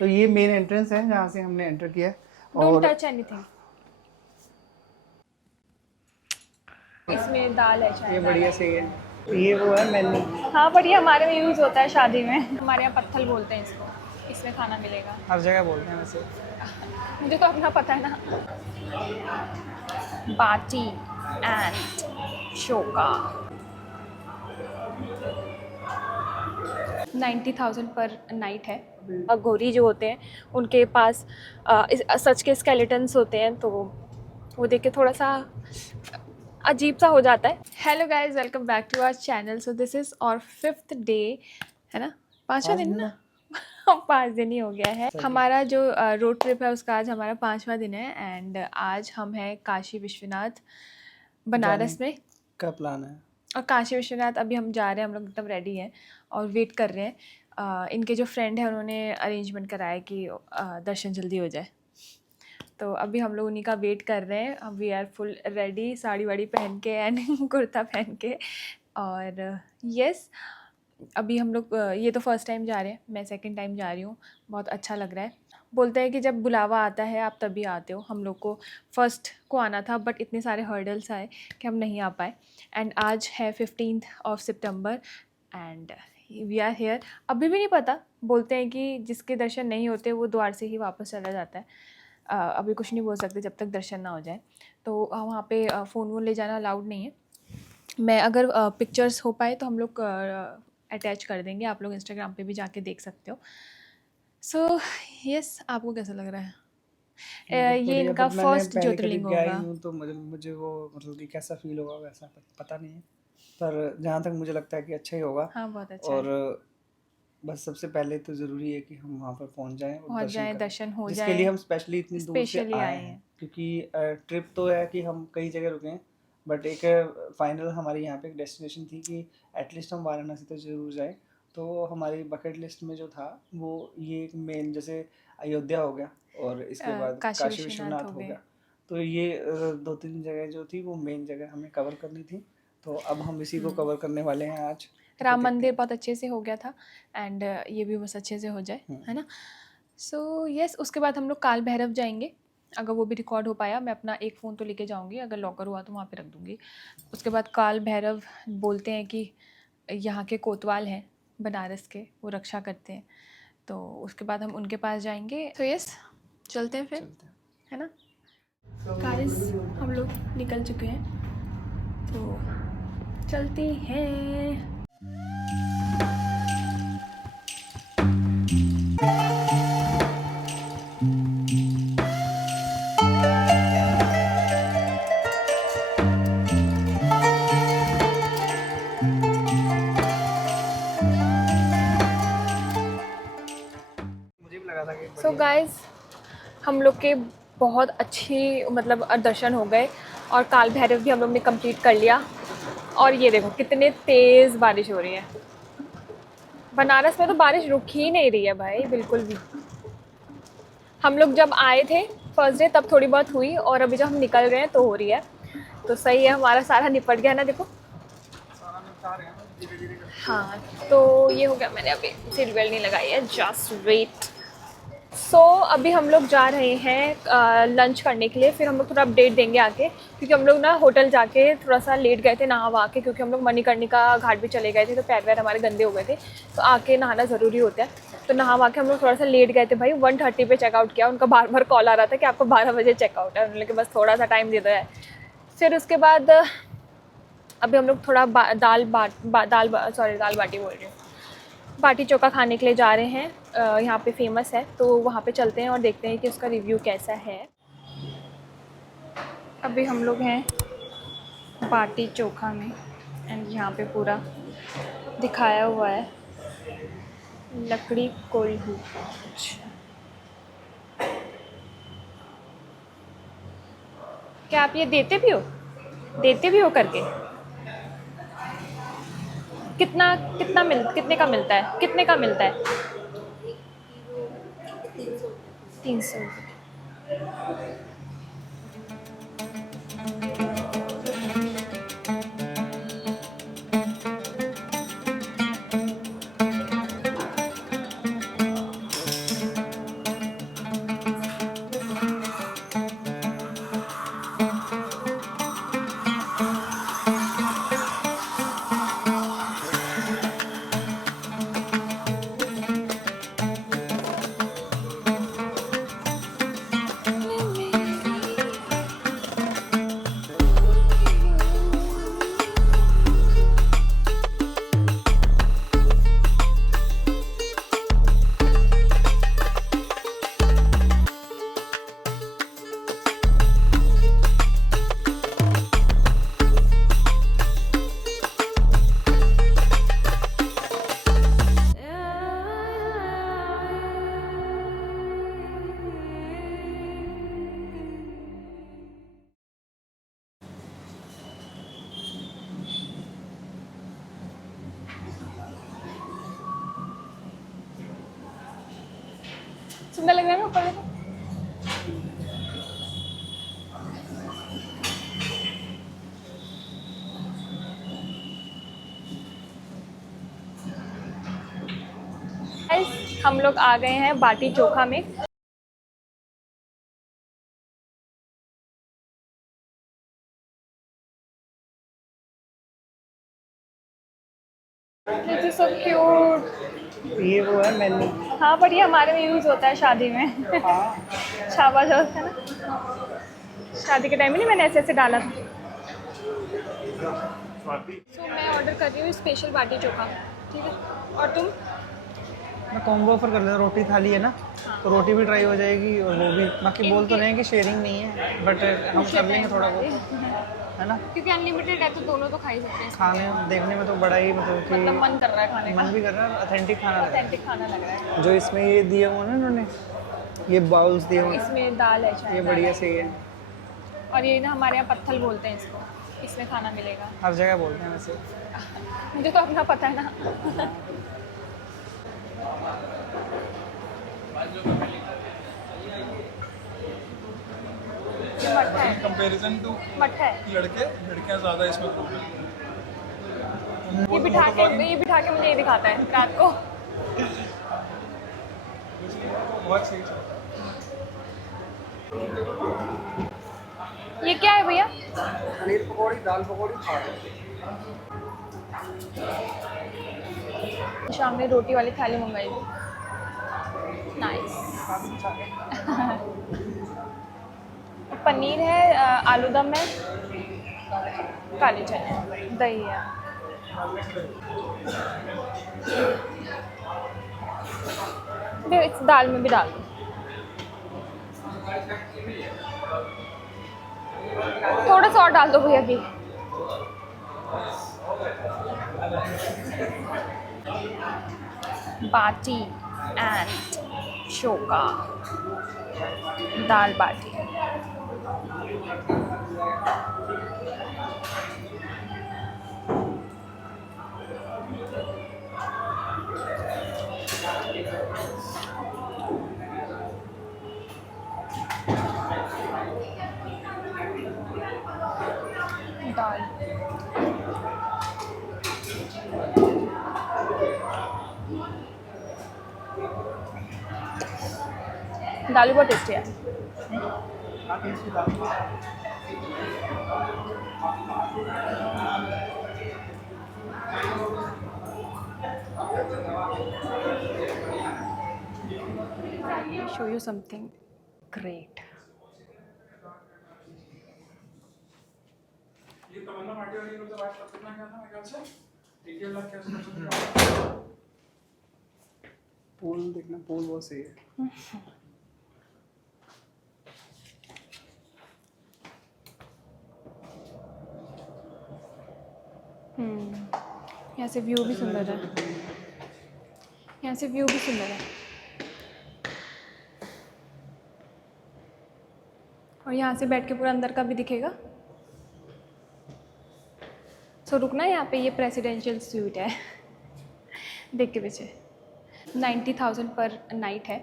तो ये main entrance है जहाँ से हमने एंटर किया। डोंट और टच एनीथिंग। इसमें दाल है, ये शायद दाल बढ़िया सही आएगी। है। ये वो है मेन्यू। हाँ, पर ये हमारे में यूज़ होता है शादी में। हमारे यहाँ पत्थल बोलते हैं इसको। इसमें खाना मिलेगा। हर जगह बोलते हैं वैसे। मुझे तो अपना पता है ना। बाटी एंड शोका 90,000 पर नाइट है। अघोरी जो होते हैं उनके पास सच के स्केलेटन्स होते हैं, तो वो देख के थोड़ा सा अजीब सा हो जाता है। Hello guys, welcome back to our channel. So this is our 5th day, है ना? 5वां दिन ना। 5 दिन ही हो गया है हमारा जो रोड ट्रिप है उसका। आज हमारा 5वां दिन है एंड आज हम हैं काशी विश्वनाथ बनारस में। का प्लान है। और काशी विश्वनाथ अभी हम जा रहे हैं, हम लोग एकदम रेडी हैं और वेट कर रहे हैं। इनके जो फ्रेंड है उन्होंने अरेंजमेंट कराया कि दर्शन जल्दी हो जाए, तो अभी हम लोग उन्हीं का वेट कर रहे हैं। We are full ready, sari वाड़ी पहन के एंड कुर्ता पहन के। और यस, अभी हम लोग ये तो फर्स्ट टाइम जा रहे हैं, मैं सेकंड टाइम जा रही हूँ। बहुत अच्छा लग रहा है। बोलते हैं कि जब बुलावा आता है आप तभी आते हो। हम लोग को फर्स्ट को आना था बट इतने सारे हर्डल्स आए कि हम नहीं आ पाए। एंड आज है 15 सितंबर एंड वी आर हेयर। अभी भी नहीं पता, बोलते हैं कि जिसके दर्शन नहीं होते वो द्वार से ही वापस चला जाता है। अभी कुछ नहीं बोल सकते जब तक दर्शन ना हो जाए। तो वहाँ पे फ़ोन वोन ले जाना अलाउड नहीं है। मैं अगर पिक्चर्स हो पाए तो हम लोग अटैच कर देंगे, आप लोग इंस्टाग्राम पे भी जाके देख सकते हो। सो यस, आपको कैसा लग रहा है? ये बढ़िया, इनका बट मैंने फर्स्ट पहले कभी ज्योतिर्लिंग गया ही होगा। नहीं हूँ, तो मुझे वो मतलब कि कैसा फील होगा वैसा पता नहीं है। पर जहाँ तक मुझे लगता है कि अच्छा ही होगा। हाँ, बहुत अच्छा और है। बस सबसे पहले तो ज़रूरी है कि हम वहाँ पर पहुँच जाएं और पहुँच दर्शन जाए, करें, दर्शन हो जिसके लिए जाए। हम स्पेशली इतनी दूर से स्पेशली आए आए हैं। हैं। क्योंकि ट्रिप तो है कि हम कई जगह रुके हैं, बट एक फाइनल हमारी यहाँ पे एक डेस्टिनेशन थी कि एटलीस्ट हम वाराणसी तो ज़रूर जाएं। तो हमारी बकेट लिस्ट में जो था वो ये एक मेन, जैसे अयोध्या हो गया और इसके बाद काशी काशी विश्वनाथ हो विश्वनाथ हो गए। गया। तो ये 2-3 जगह जो थी वो मेन जगह हमें कवर करनी थी। तो अब हम इसी को कवर करने वाले हैं आज। तो फिर राम देखते मंदिर हैं। बहुत अच्छे से हो गया था एंड ये भी बस अच्छे से हो जाए, हम्म। है ना? सो यस, उसके बाद हम लोग काल भैरव जाएंगे। अगर वो भी रिकॉर्ड हो पाया, मैं अपना एक फ़ोन तो लेके जाऊंगी, अगर लॉकर हुआ तो वहाँ पे रख दूंगी। उसके बाद काल भैरव बोलते हैं कि यहाँ के कोतवाल हैं बनारस के, वो रक्षा करते हैं। तो उसके बाद हम उनके पास जाएंगे। तो यस, चलते हैं फिर, चलते हैं। है ना? गाइस, हम लोग निकल चुके हैं, तो चलते हैं। मुझे भी लगा था कि सो गाइस, हम लोग के बहुत अच्छी मतलब दर्शन हो गए और काल भैरव भी हम लोग ने कंप्लीट कर लिया। और ये देखो कितने तेज़ बारिश हो रही है। बनारस में तो बारिश रुक ही नहीं रही है भाई, बिल्कुल भी। हम लोग जब आए थे फर्स्ट डे तब थोड़ी बहुत हुई, और अभी जब हम निकल रहे हैं तो हो रही है। तो सही है, हमारा सारा निपट गया ना, देखो। सारा निपटा रहे हैं ना, धीरे धीरे करके। हाँ, तो ये हो गया। मैंने अभी सीट बेल्ट नहीं लगाई है, जस्ट वेट। सो अभी हम लोग जा रहे हैं लंच करने के लिए, फिर हम लोग थोड़ा अपडेट देंगे आके, क्योंकि हम लोग ना होटल जाके थोड़ा सा लेट गए थे नहा वहा के, क्योंकि हम लोग मणिकर्णिका घाट भी चले गए थे, तो पैर वैर हमारे गंदे हो गए थे, तो आके नहाना ज़रूरी होता है। तो नहा वहा के हम लोग थोड़ा सा लेट गए थे भाई। 1:30 पे चेकआउट किया। उनका बार बार कॉल आ रहा था कि आपको 12 बजे चेकआउट है। उन्होंने कहा बस थोड़ा सा टाइम दे दो है। फिर उसके बाद अभी हम लोग थोड़ा दाल बाटी बोल रही हूँ, बाटी चोखा खाने के लिए जा रहे हैं। यहाँ पे फेमस है, तो वहाँ पे चलते हैं और देखते हैं कि उसका रिव्यू कैसा है। अभी हम लोग हैं बाटी चोखा में एंड यहाँ पे पूरा दिखाया हुआ है लकड़ी कोल्हू। क्या आप ये देते भी हो करके? कितने का मिलता है? 300। सुंदर लग रहा है ना ऊपर देखो। Guys, हम लोग आ गए हैं बाटी चोखा में। This is so cute. ये वो है मेन्यू। हाँ पर ये हमारे में यूज़ होता है शादी में। हाँ शाबाश होता है ना, शादी के टाइम में नहीं मैंने ऐसे ऐसे डाला था। तो मैं ऑर्डर कर रही हूँ स्पेशल बाटी चोखा, ठीक है। और तुम? मैं कॉम्बो ऑफर कर लेता, रोटी थाली है ना, तो रोटी भी ट्राई हो जाएगी और वो भी। बाकी बोल तो रहे हैं कि शेयरिंग नहीं है, बट हम कर लेंगे थोड़ा बहुत, है ना, क्योंकि अनलिमिटेड है तो दोनों तो खा ही सकते हैं। खाने देखने में तो बड़ा ही मतलब कि मन कर रहा है खाने का, मन भी कर रहा है, ऑथेंटिक खाना लग रहा ऑथेंटिक खाना लग रहा है। है। जो इसमें ये दिए हुए ना इन्होंने, ये बाउल्स दिए हुए हैं, इसमें दाल है शायद, ये बढ़िया सही है। और ये ना हमारे यहाँ पत्थल बोलते हैं इसको, इसमें खाना मिलेगा। हर जगह बोलते हैं वैसे। मुझे तो अपना पता है ना। ये मट्ठा है, कंपैरिजन टू मट्ठा है। लड़कियां ज़्यादा इसमें ये बिठा के मुझे ये दिखाता है रात को। बहुत सही। ये क्या है भैया? पनीर पकौड़ी, दाल पकौड़ी खा रहे। शाम में रोटी वाली थाली मंगाई थी, नाइस। पनीर है, आलू दम है, काले चने, दही है। इस दाल में भी डाल दो, थोड़ा सा और डाल दो भैया घी। बाटी एंड चोखा, दाल बाटी। दाल दाल भी बहुत टेस्टी है। Show you something great. ये तमन्ना पार्टी वाली को तो बात करना क्या था मेरे ख्याल से 1 लाख क्या उसका पूल देखना, पूल बहुत सही है। यहाँ से व्यू भी सुंदर है, यहाँ से व्यू भी सुंदर है। और यहाँ से बैठ के पूरा अंदर का भी दिखेगा। सो रुकना, यहाँ पे ये प्रेसिडेंशियल स्वीट है। देख के पीछे 90,000 पर नाइट है।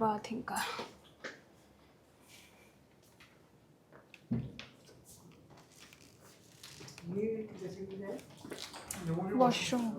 बाथिंग का वॉशरूम।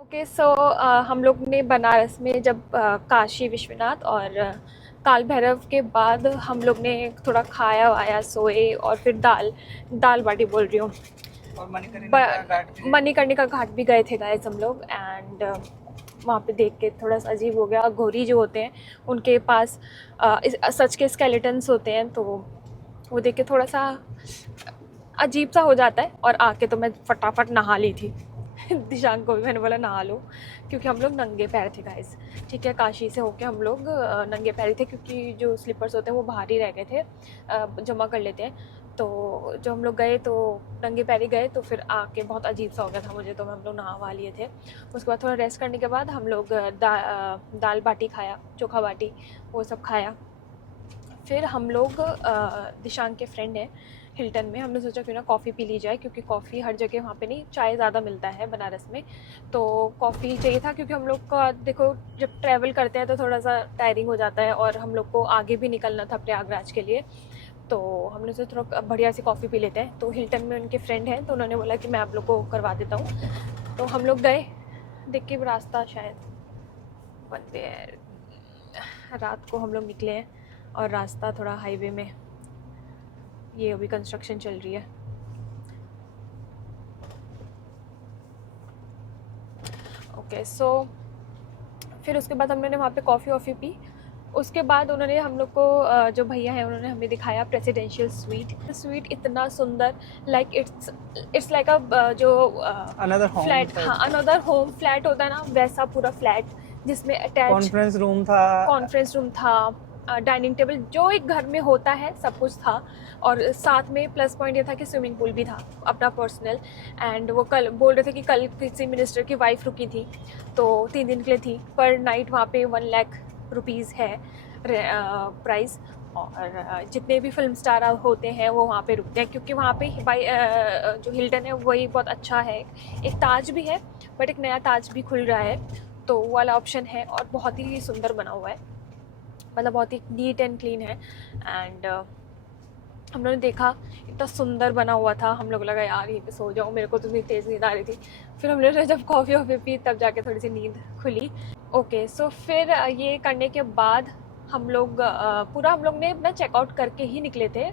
ओके सो हम लोग ने बनारस में जब काशी विश्वनाथ और काल भैरव के बाद हम लोग ने थोड़ा खाया वाया, सोए और फिर दाल बाटी बोल रही हूँ, और मणिकर्णिका मणिकर्णिका घाट भी गए थे गाइस हम लोग। एंड वहाँ पे देख के थोड़ा सा अजीब हो गया। अघोरी जो होते हैं उनके पास सच के स्केलेटन्स होते हैं, तो वो देख के थोड़ा सा अजीब सा हो जाता है। और आके तो मैं फटाफट नहा ली थी दिशांक को भी मैंने बोला नहा लो, क्योंकि हम लोग नंगे पैर थे गाइस। ठीक है, काशी से होके हम लोग नंगे पैर थे, क्योंकि जो स्लीपर्स होते हैं वो बाहर ही रह गए थे, जमा कर लेते हैं। तो जब हम लोग गए तो नंगे पैर ही गए, तो फिर आके बहुत अजीब सा हो गया था मुझे, तो हम लोग नहा लिए थे। उसके बाद थोड़ा रेस्ट करने के बाद हम लोग दाल बाटी खाया, चोखा बाटी, वो सब खाया। फिर हम लोग दिशांक के फ्रेंड हैं हिल्टन में, हमने सोचा क्यों ना कॉफ़ी पी ली जाए, क्योंकि कॉफ़ी हर जगह वहाँ पे नहीं, चाय ज़्यादा मिलता है बनारस में, तो कॉफ़ी चाहिए था। क्योंकि हम लोग का देखो जब ट्रैवल करते हैं तो थोड़ा सा टायरिंग हो जाता है, और हम लोग को आगे भी निकलना था प्रयागराज के लिए, तो हमने सोचा थोड़ा बढ़िया सी कॉफ़ी पी लेते हैं। तो हिल्टन में उनके फ्रेंड हैं, तो उन्होंने बोला कि मैं आप लोग को करवा देता हूँ। तो हम लोग गए, देख के रास्ता शायद बनते हैं, रात को हम लोग निकले हैं, और रास्ता थोड़ा हाईवे में, ये अभी कंस्ट्रक्शन चल रही है। ओके, सो फिर उसके बाद हम लोगों ने वहाँ पे कॉफ़ी वॉफ़ी पी। उसके बाद उन्होंने हम लोग को जो भैया हैं उन्होंने हमें दिखाया प्रेसिडेंशियल स्वीट इतना सुंदर, लाइक इट्स लाइक अ जो अनदर होम फ्लैट, हाँ अनदर होम फ्लैट होता है ना, वैसा पूरा फ्लैट, जिसमें अटैच कॉन्फ्रेंस रूम था, डाइनिंग टेबल जो एक घर में होता है सब कुछ था। और साथ में प्लस पॉइंट ये था कि स्विमिंग पूल भी था अपना पर्सनल। एंड वो कल बोल रहे थे कि कल किसी मिनिस्टर की वाइफ रुकी थी, तो 3 दिन के लिए थी, पर नाइट वहाँ पे 1 लाख रुपीज़ है प्राइस। और जितने भी फिल्म स्टार होते हैं वो वहाँ पे रुकते हैं, क्योंकि वहाँ पे जो हिल्टन है वही बहुत अच्छा है। एक ताज भी है, बट एक नया ताज भी खुल रहा है, तो वो वाला ऑप्शन है, और बहुत ही सुंदर बना हुआ है, मतलब बहुत ही नीट एंड क्लीन है। एंड हम लोगों ने देखा इतना सुंदर बना हुआ था, हम लोग लगा यार यहीं पे सो जाऊँ, मेरे को तो इतनी तेज़ नींद आ रही थी। फिर हम लोगों ने जब कॉफ़ी वॉफ़ी पी तब जाके थोड़ी सी नींद खुली। ओके, सो फिर ये करने के बाद हम लोग हम लोग ने अपना चेकआउट करके ही निकले थे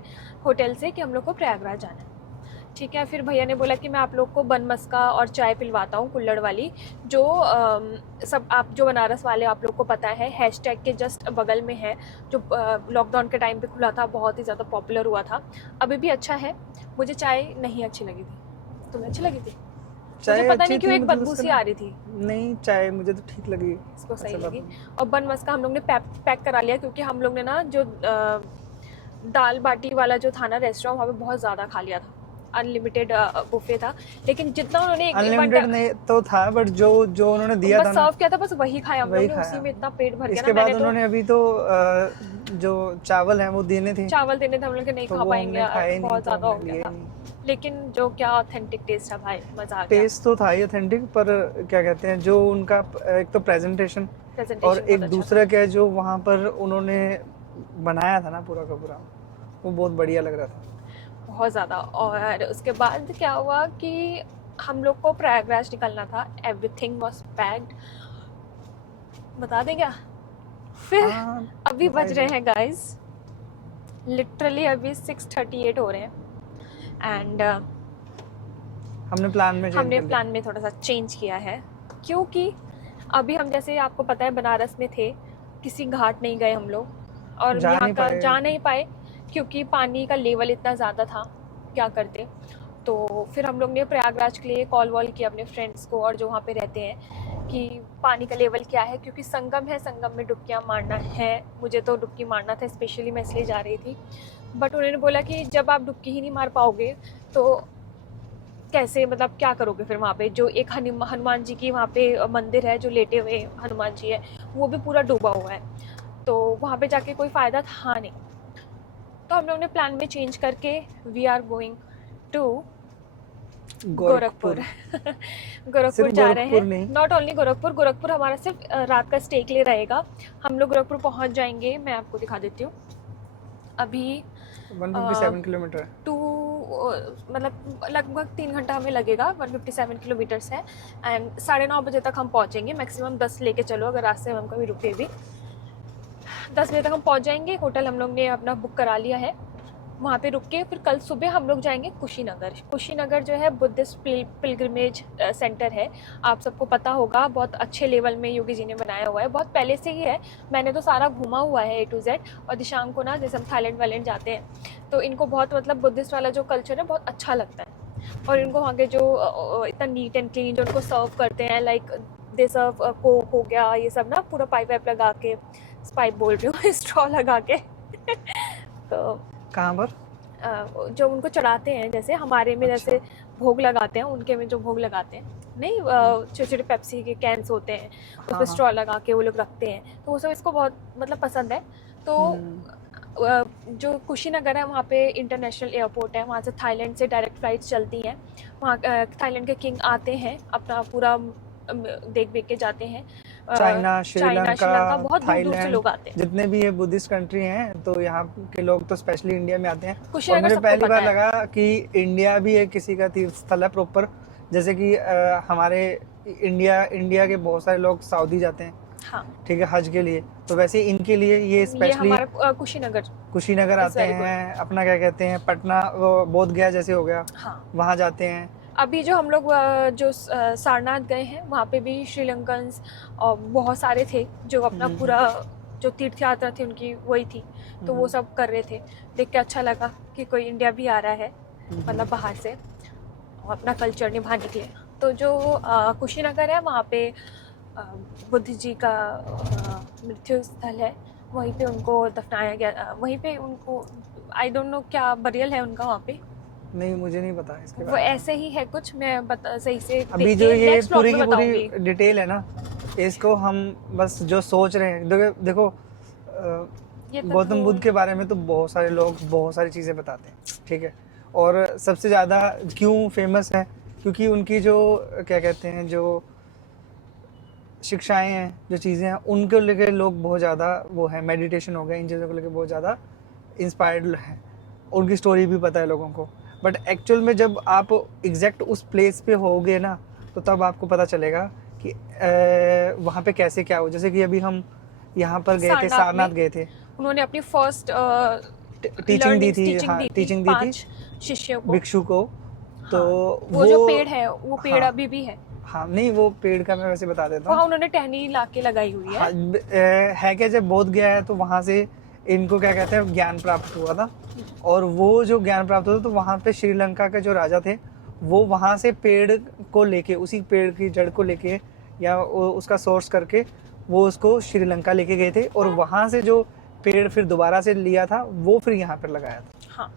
होटल से कि हम लोग को प्रयागराज जाना है। ठीक है, फिर भैया ने बोला कि मैं आप लोग को बन मस्का और चाय पिलवाता हूँ कुल्हड़ वाली, जो सब आप जो बनारस वाले आप लोग को पता है, हैशटैग के जस्ट बगल में है, जो लॉकडाउन के टाइम पे खुला था, बहुत ही ज़्यादा पॉपुलर हुआ था, अभी भी अच्छा है। मुझे चाय नहीं अच्छी लगी थी, तुम्हें अच्छी लगी थी? मुझे पता नहीं क्यों एक बदबू सी आ रही थी। नहीं, चाय मुझे तो ठीक लगी, इसको सही लगी। और बन मस्का हम लोग ने पैक करा लिया, क्योंकि हम लोग ने ना जो दाल बाटी वाला जो था ना रेस्टोरेंट, वहाँ पे बहुत ज़्यादा खा लिया था, अनलिमिटेड बुफे था, लेकिन जितना उन्होंने अनलिमिटेड नहीं तो था, बट जो उन्होंने दिया था ना सर्व किया था बस वही खाया हम लोग ने, उसी में इतना पेट भर गया। इसके बाद उन्होंने अभी तो जो चावल हैं वो देने थे, हम लोग के नहीं खा पाएंगे, बहुत ज़्यादा हो गया था। लेकिन जो क्या ऑथेंटिक टेस्ट है भाई, मज़ा आ गया। टेस्ट तो था ही ऑथेंटिक, पर क्या कहते हैं जो उनका एक तो प्रेजेंटेशन और एक दूसरा क्या है जो वहाँ पर उन्होंने बनाया था ना पूरा का पूरा, वो बहुत बढ़िया लग रहा था, बहुत ज़्यादा। और उसके बाद क्या हुआ कि हम लोग को प्रयागराज निकलना था, एवरीथिंग वाज पैक्ड, बता दें क्या? फिर अभी बज रहे हैं गाइस, लिटरली अभी 6:38 हो रहे हैं। एंड हमने प्लान में थोड़ा सा चेंज किया है, क्योंकि अभी हम जैसे आपको पता है बनारस में थे, किसी घाट नहीं गए हम लोग, और यहाँ का जा नहीं पाए क्योंकि पानी का लेवल इतना ज़्यादा था, क्या करते। तो फिर हम लोग ने प्रयागराज के लिए कॉल वॉल किया अपने फ्रेंड्स को और जो वहाँ पे रहते हैं कि पानी का लेवल क्या है, क्योंकि संगम है, संगम में डुबकियाँ मारना है। मुझे तो डुबकी मारना था, स्पेशली मैं इसलिए जा रही थी, बट उन्होंने बोला कि जब आप डुबकी ही नहीं मार पाओगे तो कैसे, मतलब क्या करोगे फिर वहाँ पे। जो एक हनुमान जी की वहाँ पे मंदिर है, जो लेटे हुए हनुमान जी है, वो भी पूरा डूबा हुआ है, तो वहाँ पे जाके कोई फ़ायदा था नहीं। तो हम लोग ने प्लान में चेंज करके we are going to Gorakhpur Gorakhpur जा रहे हैं। नॉट ओनली गोरखपुर हमारा सिर्फ रात का स्टे के लिए रहेगा। हम लोग गोरखपुर पहुँच जाएंगे, मैं आपको दिखा देती हूँ। अभी 157 किलोमीटर मतलब लगभग 3 घंटा हमें लगेगा, 157 किलोमीटर्स है। एंड 9:30 बजे तक हम पहुँचेंगे, मैक्सिमम 10 लेके चलो, अगर रास्ते में हम कभी रुके भी 10 बजे तक हम पहुँच जाएंगे। होटल हम लोग ने अपना बुक करा लिया है, वहाँ पे रुक के फिर कल सुबह हम लोग जाएंगे कुशीनगर। कुशीनगर जो है बुद्धिस्ट पिलग्रिमेज सेंटर है, आप सबको पता होगा, बहुत अच्छे लेवल में योगी जी ने बनाया हुआ है, बहुत पहले से ही है। मैंने तो सारा घूमा हुआ है A to Z। और दिशांग को ना, जैसे हम थाईलैंड वाइलैंड जाते हैं तो इनको बहुत मतलब बुद्धिस्ट वाला जो कल्चर है बहुत अच्छा लगता है। और इनको वहाँ के जो इतना नीट एंड क्लीन जो उनको सर्व करते हैं, लाइक दे सर्व कोक हो गया, ये सब ना पूरा पाइप वाइप लगा के, पाइप बोल रही हूँ स्ट्रॉ लगा के तो कहाँ पर? जो उनको चढ़ाते हैं, जैसे हमारे में अच्छा। जैसे भोग लगाते हैं, उनके में जो भोग लगाते हैं नहीं, छोटे छोटे पेप्सी के कैंस होते हैं, उस पर हाँ, स्ट्रॉ लगा के वो लोग रखते हैं, तो वो सब इसको बहुत मतलब पसंद है। तो जो कुशीनगर है वहाँ पे इंटरनेशनल एयरपोर्ट है, वहाँ से थाईलैंड से डायरेक्ट फ्लाइट्स चलती हैं। वहाँ थाईलैंड के किंग आते हैं, अपना पूरा देख के जाते हैं। चाइना, श्रीलंका, बहुत दूर दूर से थाईलैंड, लोग आते हैं। जितने भी ये बुद्धिस्ट कंट्री हैं, तो यहाँ के लोग तो स्पेशली इंडिया में आते हैं। और कुशीनगर मुझे सबको पहली पता बार है। लगा कि इंडिया भी एक किसी का तीर्थ स्थल है प्रॉपर। जैसे कि हमारे इंडिया के बहुत सारे लोग सऊदी जाते हैं, हाँ, ठीक है, हज के लिए। तो वैसे इनके लिए ये स्पेशली हमारा कुशीनगर कुशीनगर It's आते very good. हैं। अपना क्या कहते हैं, पटना, वो बोध गया जैसे हो गया, हाँ। वहाँ जाते हैं। अभी जो हम लोग जो सारनाथ गए हैं, वहाँ पे भी श्रीलंकन्स और बहुत सारे थे जो अपना पूरा जो तीर्थ यात्रा थी उनकी वही थी, तो वो सब कर रहे थे। देख के अच्छा लगा कि कोई इंडिया भी आ रहा है, मतलब बाहर से, और अपना कल्चर निभाने के लिए। तो जो कुशीनगर है वहाँ पे बुद्ध जी का मृत्यु स्थल है, वहीं पे उनको दफनाया गया, वहीं पे उनको आई डोंट नो क्या बरियल है उनका वहाँ पे, नहीं, मुझे नहीं पता इसके वो बारे में। ऐसे ही है कुछ, मैं बता सही से अभी जो ये नेक्स्ट पूरी ब्लॉग की में पूरी बताऊंगी। डिटेल है ना, इसको हम बस जो सोच रहे हैं, देखो ये तो गौतम बुद्ध के बारे में तो बहुत सारे लोग बहुत सारी चीज़ें बताते हैं, ठीक है। और सबसे ज़्यादा क्यों फेमस है, क्योंकि उनकी जो क्या कहते हैं, जो शिक्षाएं हैं, जो चीज़ें हैं, उनको लेकर लोग बहुत ज़्यादा वो है, मेडिटेशन हो गया, इन चीज़ों को लेकर बहुत ज़्यादा इंस्पायर्ड है। उनकी स्टोरी भी पता है लोगों को। बट एक्चुअल में जब आप एग्जैक्ट उस प्लेस पे होगे ना, तो तब आपको पता चलेगा कि वहाँ पे कैसे क्या हो। जैसे कि अभी हम यहाँ पर गए थे, सारनाथ गए थे, उन्होंने अपनी फर्स्ट टीचिंग दी थी, हाँ, टीचिंग दी थी 5 शिष्यों को, भिक्षु को। तो हाँ, वो जो पेड़ है वो पेड़ हाँ, अभी भी है। हाँ, नहीं, वो पेड़ का मैं वैसे बता देता वहाँ हूँ। उन्होंने टहनी ला के लगाई हुई है। हाँ, है क्या, जब बोध गया है तो वहाँ से इनको क्या कहते हैं, ज्ञान प्राप्त हुआ था। और वो जो ज्ञान प्राप्त हुआ, तो वहाँ पे श्रीलंका के जो राजा थे, वो वहाँ से पेड़ को लेके, उसी पेड़ की जड़ को लेके या उसका सोर्स करके वो उसको श्रीलंका लेके गए थे। और वहाँ से जो पेड़ फिर दोबारा से लिया था, वो फिर यहाँ पर लगाया था। हाँ,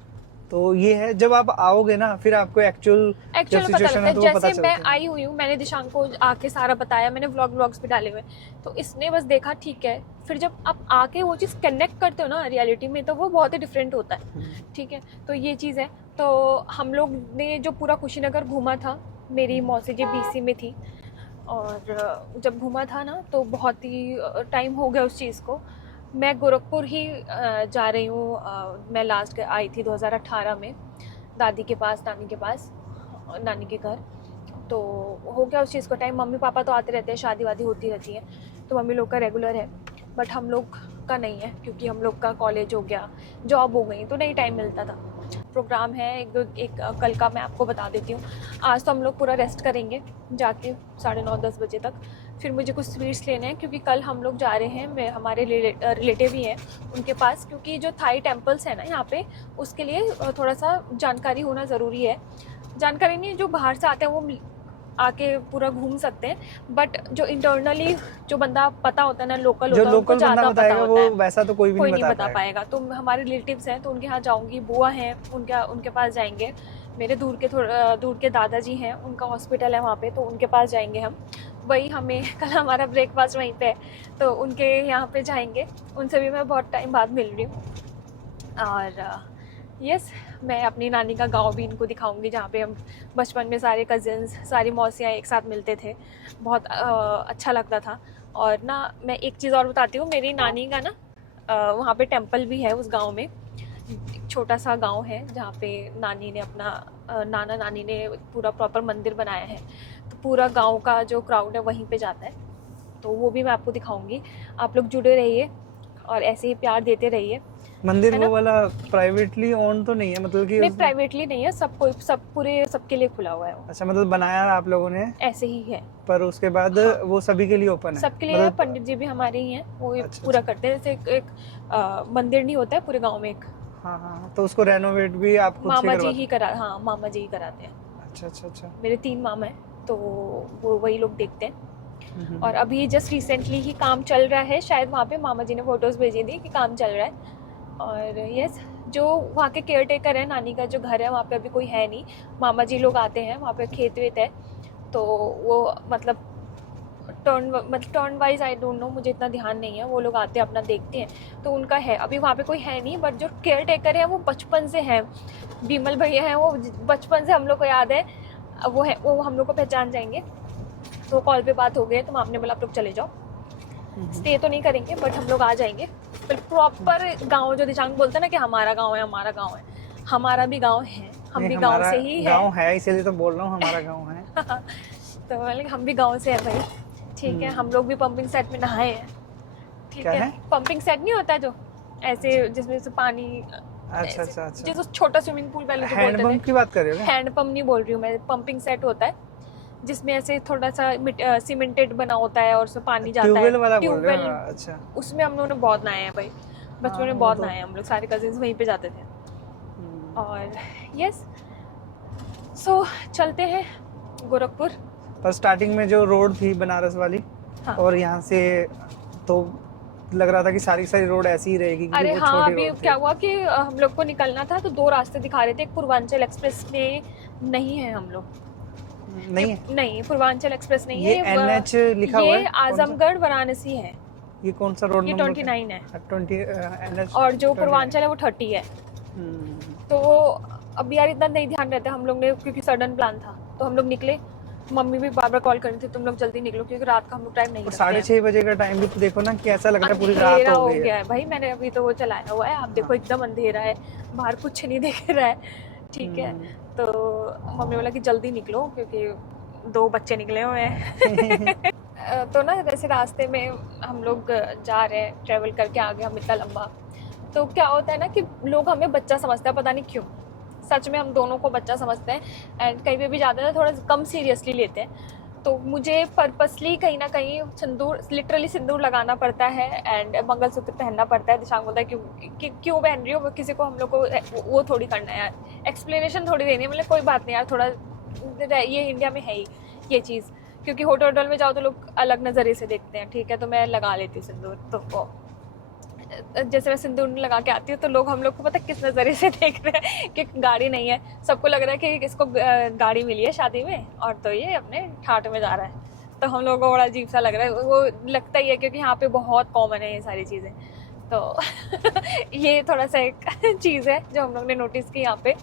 तो ये है, जब आप आओगे ना, फिर आपको एक्चुअल पता लगता है। है तो वो पता जैसे मैं चलता है। आई हुई हूँ, मैंने दिशांक को आके सारा बताया, मैंने व्लॉग्स भी डाले हुए, तो इसने बस देखा ठीक है। फिर जब आप आके वो चीज़ कनेक्ट करते हो ना रियलिटी में, तो वो बहुत ही डिफरेंट होता है, ठीक है। तो ये चीज़ है। तो हम लोग ने जो पूरा कुशीनगर घूमा था, मेरी मौसी जी BC में थी, और जब घूमा था ना तो बहुत ही टाइम हो गया उस चीज़ को। मैं गोरखपुर ही जा रही हूँ। मैं लास्ट आई थी 2018 में दादी के पास, नानी के पास, नानी के घर। तो हो गया उस चीज़ को टाइम। मम्मी पापा तो आते रहते हैं, शादी वादी होती रहती है, तो मम्मी लोग का रेगुलर है, बट हम लोग का नहीं है, क्योंकि हम लोग का कॉलेज हो गया, जॉब हो गई, तो नहीं टाइम मिलता था। प्रोग्राम है एक कल का, मैं आपको बता देती हूँ। आज तो हम लोग पूरा रेस्ट करेंगे जाके 9:30-10 बजे तक। फिर मुझे कुछ स्वीट्स लेने हैं, क्योंकि कल हम लोग जा रहे हैं, हमारे रिलेटिव ही हैं उनके पास, क्योंकि जो थाई टेम्पल्स है ना यहाँ पे, उसके लिए थोड़ा सा जानकारी होना ज़रूरी है। जानकारी नहीं, जो बाहर से आते हैं वो आके पूरा घूम सकते हैं, बट जो इंटरनली जो बंदा पता होता है ना, लोकल जो होता है, उनको लोकल बंदा ज़्यादा पता बताएगा, होता है, वो वैसा तो कोई भी नहीं बता पाएगा। तो हमारे रिलेटिव्स हैं, तो उनके यहाँ जाऊँगी, बुआ हैं उनके पास जाएंगे। मेरे दूर के दादाजी हैं, उनका हॉस्पिटल है वहाँ पे, तो उनके पास जाएंगे हम। वही हमें कल हमारा ब्रेकफास्ट वहीं पे है, तो उनके यहाँ पे जाएंगे। उनसे भी मैं बहुत टाइम बाद मिल रही हूँ। और यस, मैं अपनी नानी का गांव भी इनको दिखाऊंगी, जहाँ पे हम बचपन में सारे कज़िन्स, सारी मौसियाँ एक साथ मिलते थे, बहुत अच्छा लगता था। और ना मैं एक चीज़ और बताती हूँ, मेरी नानी का ना वहाँ पे टेम्पल भी है उस गांव में। एक छोटा सा गांव है जहाँ पे नानी ने अपना नाना नानी ने पूरा प्रॉपर मंदिर बनाया है, तो पूरा गांव का जो क्राउड है वहीं पे जाता है। तो वो भी मैं आपको दिखाऊंगी। आप लोग जुड़े रहिए और ऐसे ही प्यार देते रहिए। मंदिर है ना? वो वाला प्राइवेटली ओन तो नहीं है, मतलब कि नहीं, प्राइवेटली नहीं है, पूरे सबके लिए खुला हुआ है वो, अच्छा, मतलब बनाया आप लोगों ने, ऐसे ही है। पर उसके बाद हाँ, वो सभी के लिए ओपन है, सबके लिए है, मतलब पंडित जी भी हमारे ही हैं, वो ये अच्छा पूरा अच्छा। करते हैं। जैसे एक मंदिर नहीं होता है पूरे गांव में एक, हाँ हाँ, तो उसको रेनोवेट भी आप खुद से मामा जी करवाते ही करा, हाँ मामा जी ही कराते हैं। हैं? अच्छा अच्छा अच्छा। मेरे 3 मामा हैं, तो वो वही लोग देखते हैं। और अभी जस्ट रिसेंटली ही काम चल रहा है, शायद वहाँ पे मामा जी ने फोटोज भेजी थी कि काम चल रहा है। और यस, जो वहाँ के केयर टेकर है, नानी का जो घर है वहाँ पे अभी कोई है नहीं, मामा जी लोग आते हैं, वहाँ पे खेत वेत है, तो वो मतलब turn wise I don't know, मुझे इतना ध्यान नहीं है, वो लोग आते हैं अपना देखते हैं, तो उनका है। अभी वहाँ पे कोई है नहीं, बट जो केयर टेकर है वो बचपन से है, विमल भैया हैं, वो बचपन से हम लोग को याद है, वो है, वो हम लोग को पहचान जाएंगे। तो कॉल पे बात हो गई है, तो आपने बोला आप लोग चले जाओ, स्टे तो नहीं करेंगे बट हम लोग आ जाएंगे। फिर प्रॉपर गांव, जो दिशांग बोलते हैं ना कि हमारा गांव है, हमारा गांव है, हमारा भी गांव है, हम नहीं, भी गांव हमारा से ही है। गांव है, इसीलिए तो बोल रहा हूँ हमारा गांव है। तो मतलब हम भी गांव से है भाई, ठीक है। हम लोग भी पंपिंग सेट में नहाए हैं, ठीक क्या है। है? पंपिंग सेट नहीं होता जो ऐसे जिसमें से पानी, अच्छा अच्छा अच्छा। जैसे छोटा स्विमिंग पूल पहले जो बोलते हैंडपंप थे, की बात कर रहे हो क्या? हैंड पंप नहीं बोल रही हूँ मैं, पंपिंग सेट होता है जिसमें ऐसे थोड़ा सा सीमेंटेड बना होता है और उसमें पानी जाता है, ट्यूबवेल वाला बोल रहे ट्यूबवेल। हो? अच्छा। उसमें हम लोगों ने बहुत नहाए हैं भाई, बचपन हाँ में वो बहुत तो नहाए हैं हम लोग, सारे कजिन्स वहीं पे जाते थे। और यस, सो चलते हैं गोरखपुर। पर स्टार्टिंग में जो रोड थी बनारस वाली, हाँ, और यहाँ से तो लग रहा था कि सारी सारी रोड ऐसी ही रहेगी, क्योंकि अरे वो हाँ, छोटी अभी रोड थी। क्या हुआ कि हम लोग को निकलना था तो 2 रास्ते दिखा रहे थे, एक पूर्वांचल एक्सप्रेस में नहीं है हम लोग, नहीं है? नहीं पूर्वांचल एक्सप्रेस नहीं ये है, NH लिखा हुआ ये है, कौन सा? आजमगढ़ वाराणसी है, ये कौन सा रोड ये नंबर 29 है, 20 NH और जो 29। पूर्वांचल है वो 30 है। तो अब यार इतना नहीं ध्यान रहता हम लोग ने, क्योंकि सडन प्लान था, तो हम लोग निकले। मम्मी भी बार बार कॉल कर रही थी तुम लोग जल्दी निकलो, क्योंकि रात का हम लोग टाइम नहीं और रखते हैं। 6:30 बजे का टाइम भी तो देखो ना, कि ऐसा लग रहा है पूरी रात अंधेरा हो हो गई गया है। है भाई, मैंने अभी तो वो चलाया हुआ है, आप देखो एकदम अंधेरा है, बाहर कुछ नहीं दिख रहा है, ठीक है। तो मम्मी बोला कि जल्दी निकलो क्योंकि 2 बच्चे निकले हुए हैं। तो ना जैसे रास्ते में हम लोग जा रहे हैं, ट्रेवल करके आ गए हम इतना लंबा, तो क्या होता है ना कि लोग हमें बच्चा समझते हैं, पता नहीं क्यों, सच में हम दोनों को बच्चा समझते हैं, एंड कहीं पे भी जाते हैं थोड़ा कम सीरियसली लेते हैं। तो मुझे पर्पसली कहीं ना कहीं सिंदूर, लिटरली सिंदूर लगाना पड़ता है, एंड मंगलसूत्र पहनना पड़ता है। दिशांग बोलता है क्यों पहन रही हो, किसी को हम लोग को वो थोड़ी करना है यार, एक्सप्लेनेशन थोड़ी देनी है, मतलब कोई बात नहीं यार, थोड़ा ये इंडिया में है ही ये चीज़, क्योंकि होटल में जाओ तो लोग अलग नज़रिए से देखते हैं, ठीक है। तो मैं लगा लेती हूँ सिंदूर, तो जैसे मैं सिंदूर लगा के आती हूँ तो लोग हम लोग को पता किस नज़रिए से देख रहे हैं कि गाड़ी नहीं है, सबको लग रहा है कि इसको गाड़ी मिली है शादी में और तो ये अपने ठाट में जा रहा है, तो हम लोगों को बड़ा अजीब सा लग रहा है, वो लगता ही है क्योंकि यहाँ पे बहुत कॉमन है ये सारी चीज़ें। तो ये थोड़ा सा एक चीज़ है जो हम लोग ने नोटिस की यहाँ पे,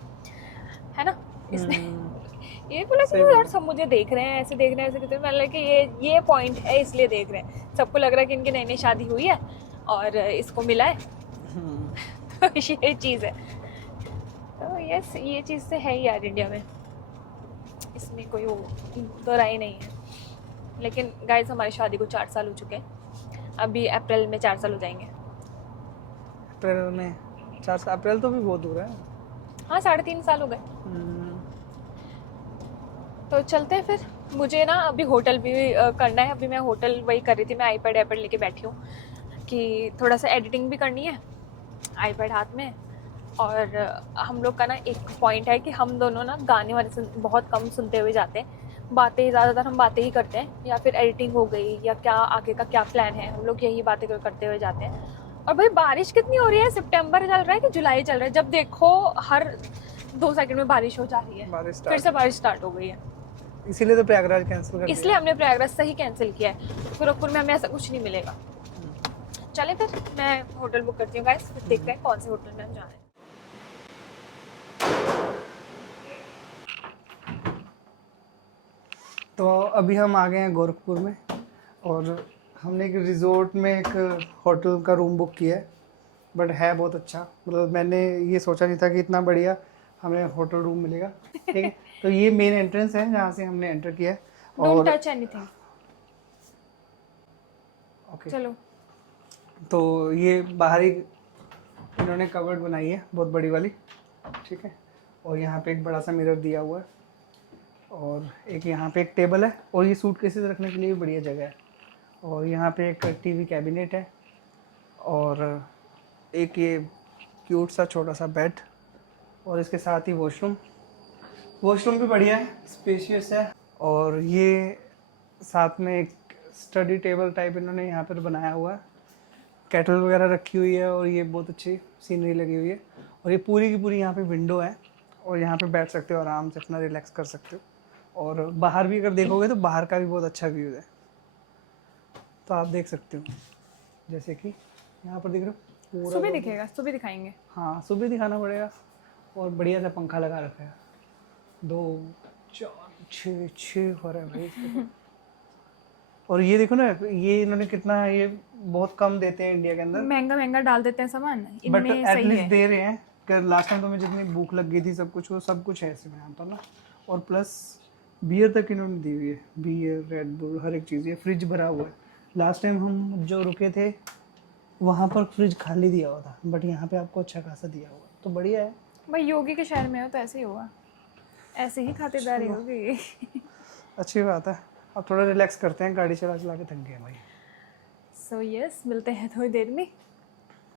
है ना। इसलिए ये बोला कि यार सब मुझे देख रहे हैं, ऐसे देख रहे हैं, ऐसे कहते हैं, मतलब कि ये पॉइंट है इसलिए देख रहे हैं, सबको लग रहा है कि इनकी नई नई शादी हुई है और इसको मिला है। तो ये चीज़ है, तो यस ये चीज़ से है ही यार इंडिया में, इसमें कोई वो दो राय नहीं है। लेकिन गाइस हमारी शादी को 4 साल हो चुके हैं, अभी अप्रैल में 4 साल हो जाएंगे। अप्रैल में 4 साल? अप्रैल तो भी बहुत दूर है। हाँ 3.5 साल हो गए। तो चलते हैं फिर, मुझे ना अभी होटल भी करना है, अभी मैं होटल वही कर रही थी, मैं आईपैड लेके बैठी हूँ कि थोड़ा सा एडिटिंग भी करनी है आईपैड हाथ में। और हम लोग का ना एक पॉइंट है कि हम दोनों ना गाने वाने बहुत कम सुनते हुए जाते हैं, बातें ज़्यादातर हम बातें ही करते हैं, या फिर एडिटिंग हो गई या क्या आगे का क्या प्लान है, हम लोग यही बातें करते हुए जाते हैं। और भाई बारिश कितनी हो रही है, सितंबर चल रहा है कि जुलाई चल रहा है, जब देखो हर 2 सेकंड में बारिश हो जा रही है, फिर से बारिश स्टार्ट हो गई है। इसीलिए तो प्रयागराज कैंसिल कर दिया। इसलिए हमने प्रयागराज सही कैंसिल किया है, गोरखपुर में हमें ऐसा कुछ नहीं मिलेगा। चलें फिर, मैं होटल बुक करती हूँ गाइस, फिर देखते हैं कौन से होटल में हम जा रहे हैं। तो अभी हम आ गए हैं गोरखपुर में, और हमने एक रिजॉर्ट में एक होटल का रूम बुक किया है, बट है बहुत अच्छा, मतलब मैंने ये सोचा नहीं था कि इतना बढ़िया हमें होटल रूम मिलेगा। ठीक है, तो ये मेन एंट्रेंस है जहाँ से हमने एंटर किया है। Don't touch anything. ओके, चलो। तो ये बाहरी इन्होंने कवर्ड बनाई है बहुत बड़ी वाली, ठीक है। और यहाँ पे एक बड़ा सा मिरर दिया हुआ है, और एक यहाँ पे एक टेबल है, और ये सूट केसेस रखने के लिए भी बढ़िया जगह है। और यहाँ पे एक टीवी कैबिनेट है, और एक ये क्यूट सा छोटा सा बेड, और इसके साथ ही वॉशरूम भी बढ़िया है, स्पेशियस है। और ये साथ में एक स्टडी टेबल टाइप इन्होंने यहाँ पर बनाया हुआ है, केटल वगैरह रखी हुई है, और ये बहुत अच्छी सीनरी लगी हुई है। और ये पूरी की पूरी यहाँ पे विंडो है, और यहाँ पे बैठ सकते हो आराम से, अपना रिलैक्स कर सकते हो। और बाहर भी अगर देखोगे तो बाहर का भी बहुत अच्छा व्यू है, तो आप देख सकते हो। जैसे कि यहाँ पर दिख रहे हो पूरा, सुबह दिखेगा, सुबह दिखाएंगे। हाँ सुबह दिखाना पड़ेगा। और बढ़िया सा पंखा लगा रखा है, 2 4 6 हो रहा है भाई इसमें। और ये देखो ना, ये इन्होंने कितना, ये बहुत कम देते हैं इंडिया के अंदर, महंगा महंगा डाल देते हैं सामान, बट इनमें सही एटलीस्ट है। दे रहे हैं। लास्ट टाइम तो मुझे जितनी भूख लग गई थी, सब कुछ वो सब कुछ है इसमें यहाँ पर ना। और प्लस बियर तक इन्होंने दी हुई है, बियर, रेड बुल, हर एक चीज़। ये फ्रिज भरा हुआ है। लास्ट टाइम हम जो रुके थे वहाँ पर फ्रिज खाली दिया हुआ था, बट यहाँ पे आपको अच्छा खासा दिया हुआ, तो बढ़िया है भाई योगी के शहर में हो तो ऐसे ही होगा, ऐसे ही खातिरदारी होगी। अच्छी बात है। अब थोड़ा रिलैक्स करते हैं, गाड़ी चला चला के थक गए भाई। सो यस, मिलते हैं थोड़ी देर में।